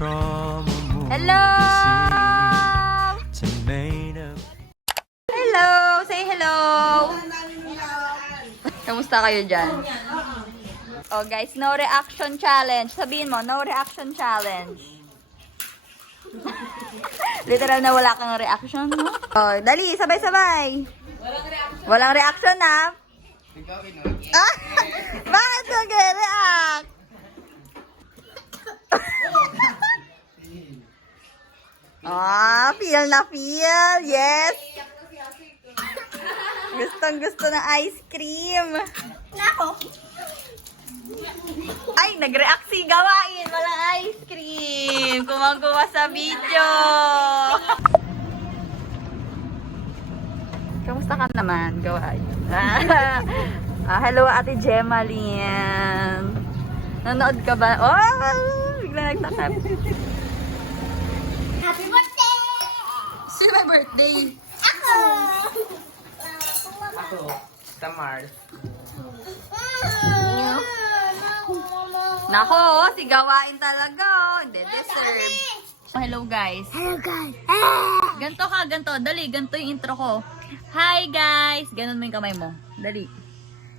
Hello! Hello! Say hello! Kamusta kayo dyan? Oh guys, no reaction challenge. Sabihin mo, no reaction challenge. Literal na wala kang reaction, no? Oh, dali, sabay-sabay. Walang reaction, ha? Ah! Bakit nag-react? Ah, feel na feel. Yes. Gustong-gusto ng ice cream. Nako. Ay, nag-react si Gawain. Walang ice cream. Kumang-kuha sa video. Kamusta ka naman, Gawain? Hello, Ate Gemma Lynn. Nanood ka ba? Oh, bigla nagtakap. Happy birthday! Sino may birthday? Ako! Ako, sa Mars. Nako, si Gawain talaga. Hindi deserve. Hello guys. Hello guys! Ganto ka, ganto. Dali, ganto yung intro ko. Hi guys! Ganon mo yung kamay mo. Dali.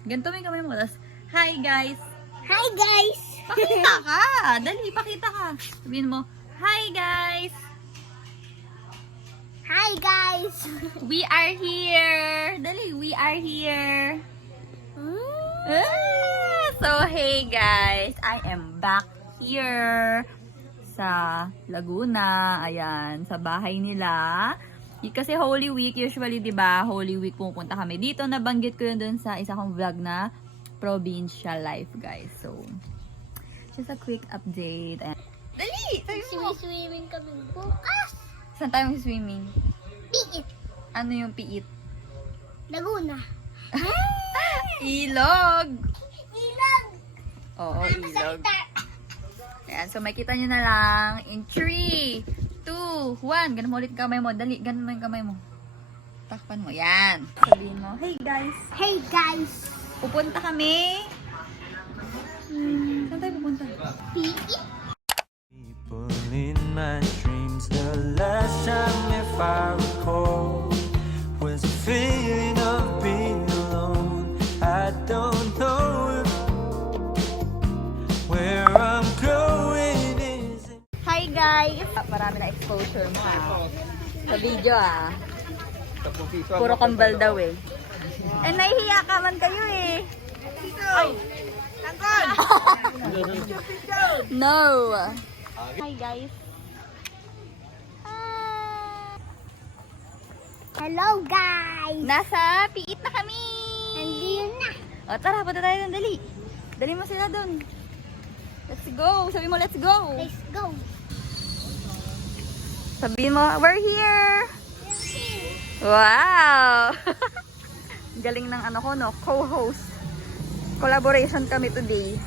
Ganto mo yung kamay mo. Tapos, hi guys! Hi guys! Pakita ka! Dali, pakita ka. Sabihin mo, hi guys! Hi guys! We are here! Dali, we are here! So, hey guys! I am back here sa Laguna. Ayan, sa bahay nila. Kasi Holy Week, usually, di ba, Holy Week pupunta kami. Dito, nabanggit ko yun dun sa isa kong vlog na provincial life, guys. So, just a quick update. Ayan. Dali! Swimming kami bukas! Saan tayo mag-swimming? Piit! Ano yung piit? Laguna! Ilog! Ilag! Oo, ilog. Ayan, so makita nyo na lang in 3, 2, 1. Ganun mo ulit kamay mo. Dali, ganun mo yung kamay mo. Takpan mo. Yan. Sabihin mo, hey guys. Hey guys! Pupunta kami. Saan tayo pupunta? Piit! People in my dreams, the last time if I recall was a feeling of being alone. I don't know where I'm going is. Hi guys! Marami na exposure mo sa video Puro kambal daw eh. Eh, nahihiya ka man kayo eh. Ay! No! Hi guys! Hello guys! Nasa piit na kami! Nandiyan na! O tara, punta tayo doon, dali. Dali mo sila doon. Let's go! Sabi mo, let's go! Let's go! Sabihin mo, we're here! Wow! Galing ng ano ko, no? Co-host. Collaboration kami today.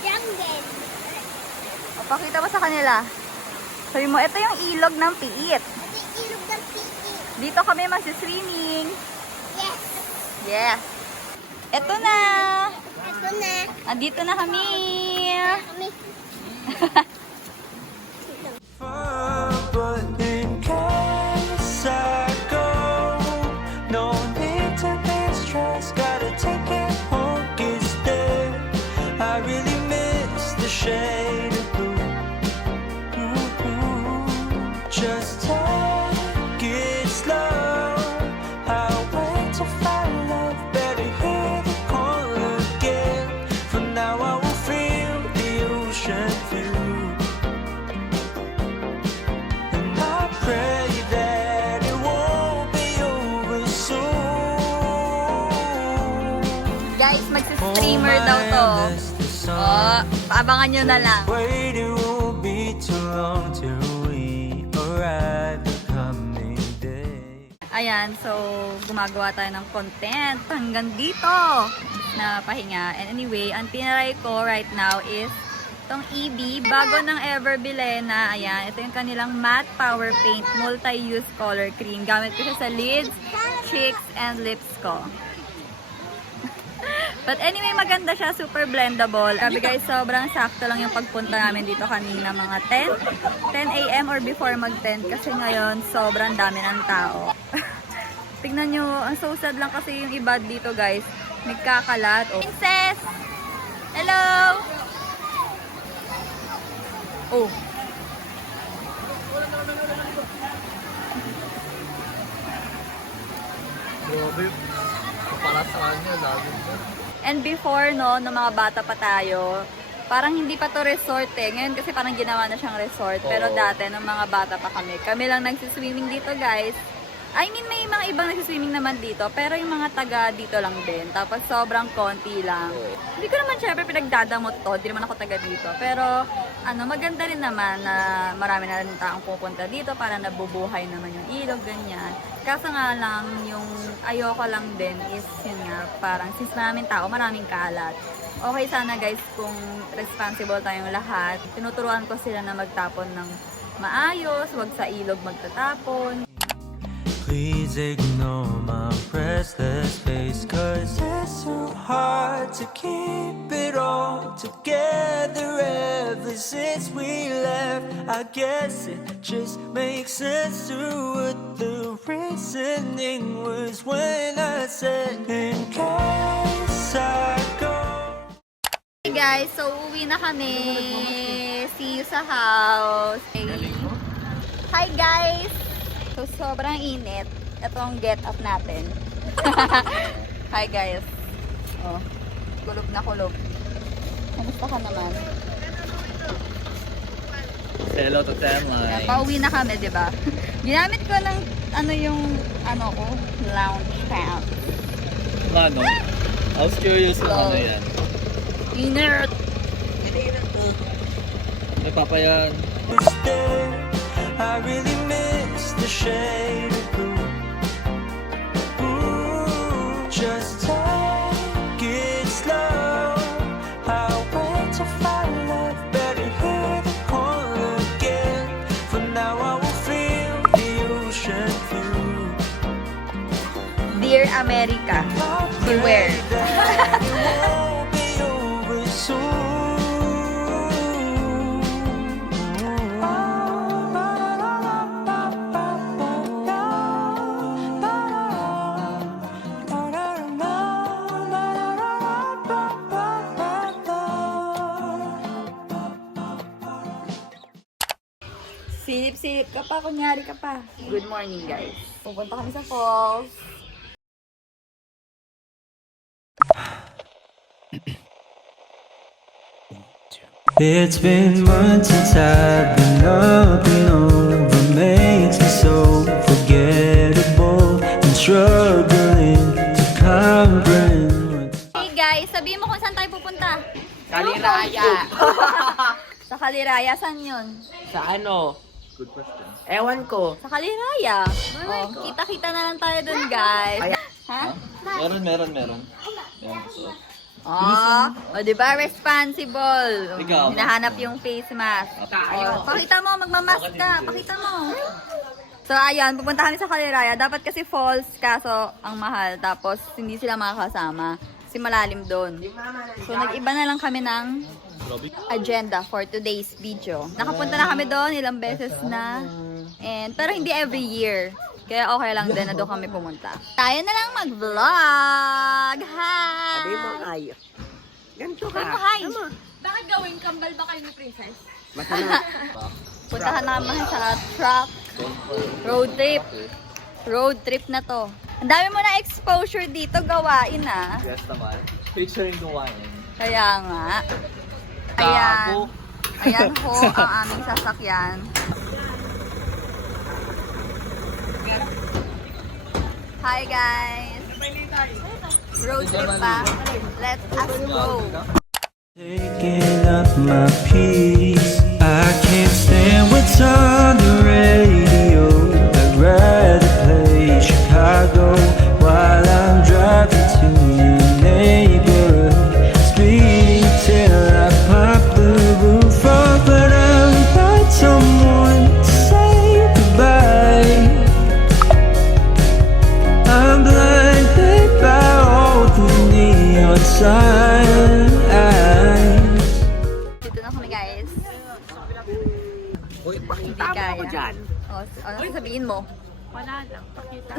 Jungle! O, pakita mo sa kanila. Sabi mo, ito yung ilog ng piit. Ito yung ilog ng piit! Dito kami mag-swimming. Yes! Yes! Ito na! Ito na! Andito na kami! Kami! But in case I go, no need to be stressed. Gotta take it home, it's there. I really miss the shade of blue. Just take it slow. I'll wait to find love. Better hear the call again. For now I will feel the ocean view. Pray that it won't be over soon. Guys, mag-streamer daw to. O, paabangan nyo na lang. Wait, it won't be too long till we arrive the coming day. Ayan, so gumagawa tayo ng content hanggang dito na pahinga. And anyway, ang tinaray ko right now is itong EB, bago ng ever bilena. Ayan, ito yung kanilang matte power paint multi-use color cream. Gamit ko siya sa lids, cheeks, and lips ko. But anyway, maganda siya. Super blendable. Sabi guys, sobrang sakto lang yung pagpunta namin dito kanina. Mga 10 a.m. or before mag-10. Kasi ngayon, sobrang dami ng tao. Tignan nyo, ang so sad lang kasi yung iba dito guys. Nagkakalat. Oh. Princess! Hello! Oh. Grabe. Para sa kanya, lagi ko. And before, no, ng mga bata pa tayo, parang hindi pa to resort eh. Ngayon kasi parang ginawa na siyang resort. Pero dati, nung mga bata pa kami lang nagsiswimming dito guys. I mean, may mga ibang nagsiswimming naman dito. Pero yung mga taga dito lang din. Tapos sobrang konti lang. Hindi ko naman syempre pinagdadamot to. Hindi naman ako taga dito. Pero maganda rin naman na marami na rin taong pupunta dito para nabubuhay naman yung ilog, ganyan. Kaso nga lang, yung ayoko lang din is yun nga, parang since maraming tao, maraming kalat. Okay sana guys kung responsible tayong lahat. Tinuturuan ko sila na magtapon ng maayos, wag sa ilog magtatapon. Please ignore my restless face, 'cause it's so hard to keep it all together ever since we left. I guess it just makes sense to what the reasoning was when I said, in case I go. Hey guys, so uwi na kami. See you sa house. Hey. Hi guys! So, sobrang init. Ito ang get up natin. Hi guys. Oh, kulog na kulog. Kamusta ka naman? Hello to them, like. Pauwi na kami, di ba? Ginamit ko ng lounge pants. Ano? I was curious kung ano yan. Inert. May papayan. I really miss the shade of blue. Ooh, just take it slow. I'll wait to find love better here the call again. For now I will feel the ocean view. Dear America, beware. It won't be over soon. Silip-silip ka pa, kunyari ka pa. Good morning guys. Pupunta kami sa falls. It's been months since I've been up and over, makes me so forgettable and struggling to comprehend. Hey guys, sabihin mo kung saan tayo pupunta. Kaliraya. Sa Kaliraya, saan yun? Sa ano? Good question. Ewan ko. Sa Kaliraya. Oh, kita-kita na lang tayo dun guys. Ha? Meron. Meron gusto. O diba? Responsible. Ikaw. Hinahanap yung face mask. Tayo. Pakita mo, magmamask ka. Pakita mo. So, ayun, pupunta kami sa Kaliraya. Dapat kasi falls, kaso ang mahal. Tapos, hindi sila makakasama. Kasi malalim doon. So, nag-iba na lang kami ng agenda for today's video. Nakapunta na kami doon ilang beses na. Pero hindi every year. Kaya okay lang din na doon kami pumunta. Tayo na lang mag-vlog! Hi! Sabi mo ay. Ganito ka. Sabi mo hi! Bakit gawing kambal ba kayo ni Princess? Masama. Puntahan naman sa truck. Road trip. Road trip na to. Ang dami mo na exposure dito, gawain ah. Yes naman. Picturing the wine. Kaya nga. Ayan. Ayan ho ang aming sasakyan. Hi guys! Road trip pa. Let us go! Taking up my peace, I can't stand what's on the radio. I'd rather play Chicago while I'm driving to your neighborhood, speeding till I pop the roof off, but I'm not someone to say goodbye. I'm blinded by all the neon signs. O, ano sabihin mo? Wala lang. Pakita.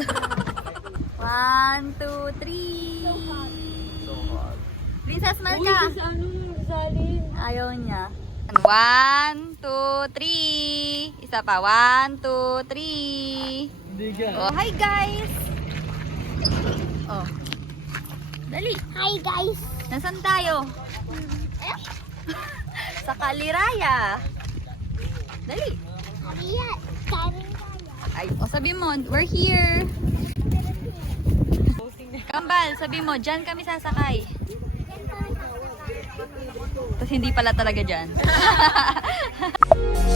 1, 2, 3. Princess Marta. Ayaw niya. 1, 2, 3. Isa pa. 1, 2, 3. Hindi ka. Oh, hi guys. Oh. Dali. Hi guys. Nasaan tayo? Sa Kaliraya. Dali. Ayan. Karin Ay, o sabi mo, we're here. Kambal, sabi mo, dyan kami sasakay. Tapos hindi pala talaga dyan.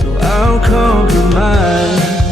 So I'll compromise.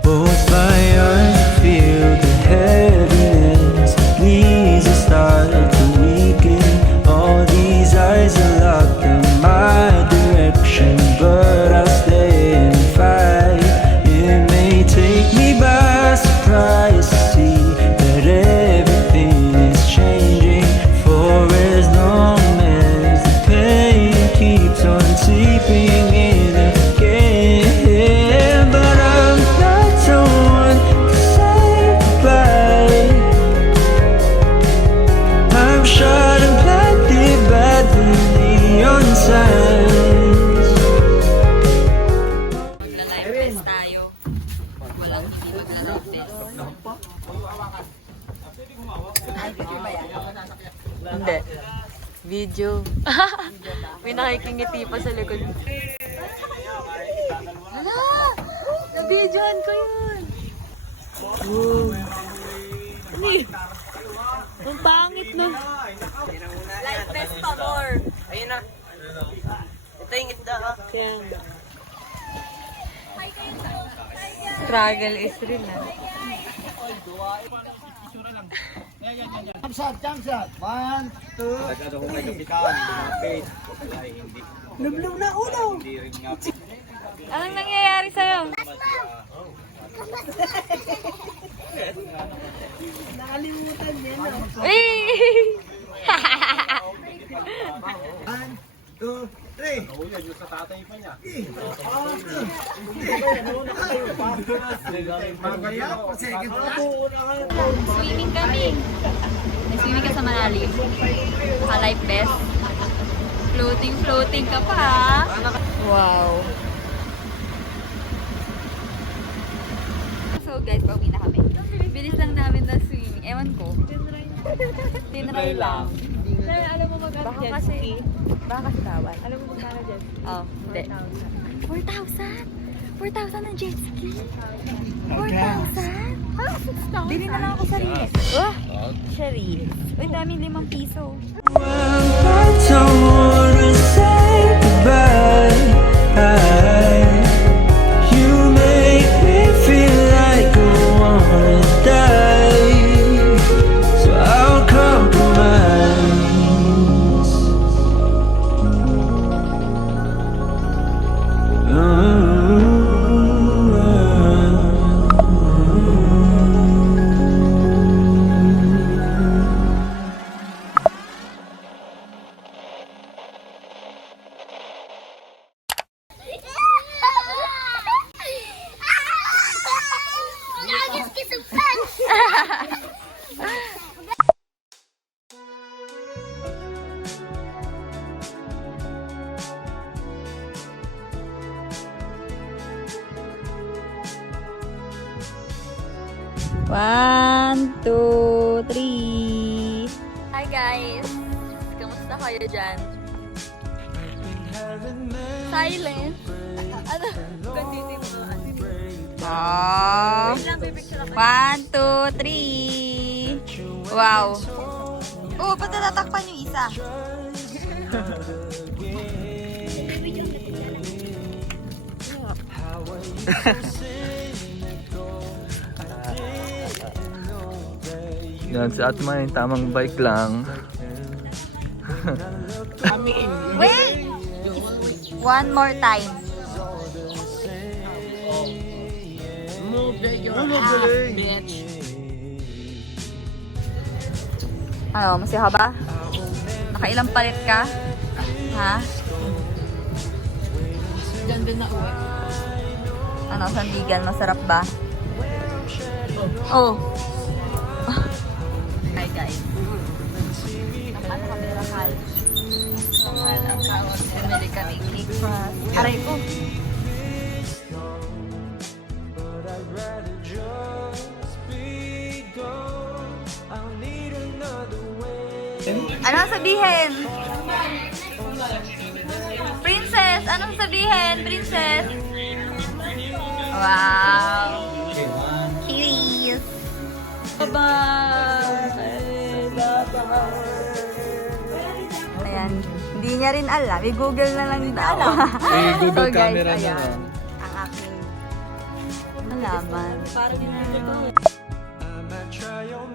Both my eyes feel the heaviness. Knees are starting to weaken. All these eyes are locked in my direction, but I'll stay and fight. It may take me by surprise to see that everything is changing. For as long as the pain keeps on seeping in again, but I'm not someone to say goodbye. I'm shot and planted by the neon signs. Magla-live test tayo. Walang hindi magla-live test. Ay, video ba yan? Hindi. Video. May nakikingiti pa sa likod. Hala! Na-videoan ko yun. Ang pangit nun. Live test pa more. Ayun na. Ito yung ganda. Kaya nga. Struggle is real na. Jump shot. 1, 2, 3. Lublog na ulo. Anong nangyayari sa'yo? Nakalimutan din. Hey! 1, 2, 3. Magaya pa second class. Swimming kami. May swimming ka sa malalim. Life best. Floating ka pa. Wow. So guys, pauwi na kami. Bilis lang namin na swimming. Ewan ko. Tinry lang. Alam mo mag-jet ski? Baka kasi tawad. Alam mo magkano jet ski? Oh, hindi. 4,000? 4,000 ng jet ski? 4,000? Bili na lang ako sa Riles. Oh, Cherise. Uy, dami 5 piso. Well, I don't wanna say goodbye. You make me feel like I wanna die. So I'll compromise. Now just get some fun. One, two, three. Hi guys! Kamusta kayo dyan? Silent? Ano? Continue mo. Ah. 1, 2, 3. Wow. Oh, ba't natatakpan yung isa? Yan, si Ate May, tamang bike lang. Wait! One more time. Move your ass, bitch. Ano, masaya ka ba? Nakailang palit ka? Ha? doon na uwi. Ano, sandigan, masarap ba? Oh. Hi guys. Nakano kami rakal. Sangal ang tawag. Bumili kami cake frost. Aray ko. But I'd rather just be gone. I'll need another way. Ano sabihin? Princess! Anong sabihin, princess? Wow! Cheers! Ayan. Hindi niya rin alam. I-google na lang daw. I-Google camera na ayan. lang. Ang aking malaman. I might try your